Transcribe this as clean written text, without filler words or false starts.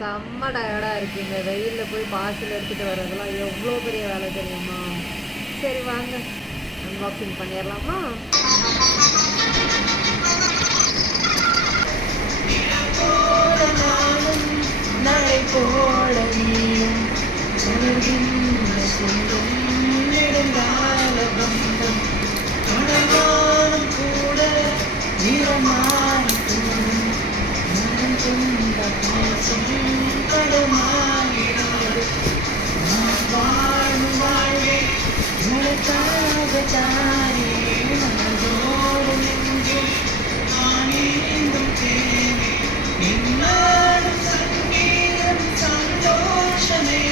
செம்ம டயர்டாக இருக்குது. இந்த வெயிலில் போய் பார்சல் எடுத்துகிட்டு வர்றதெல்லாம் எவ்வளோ பெரிய வேலை தெரியுமா? சரி வாங்க அன்பாக்சிங் பண்ணிடலாமா? நடை போட நீயும் நெடுங்கால பந்தம் உணர்வானம் கூட வீரமாய் மனம் கொண்ட பாசம் கடமாகிறது. வாழும் வாழ்வே உனக்காக தானே மனதோடு நெஞ்சும் ஆனேந்தும் தேவை என்னாலும் சங்கீதம் சந்தோஷமே.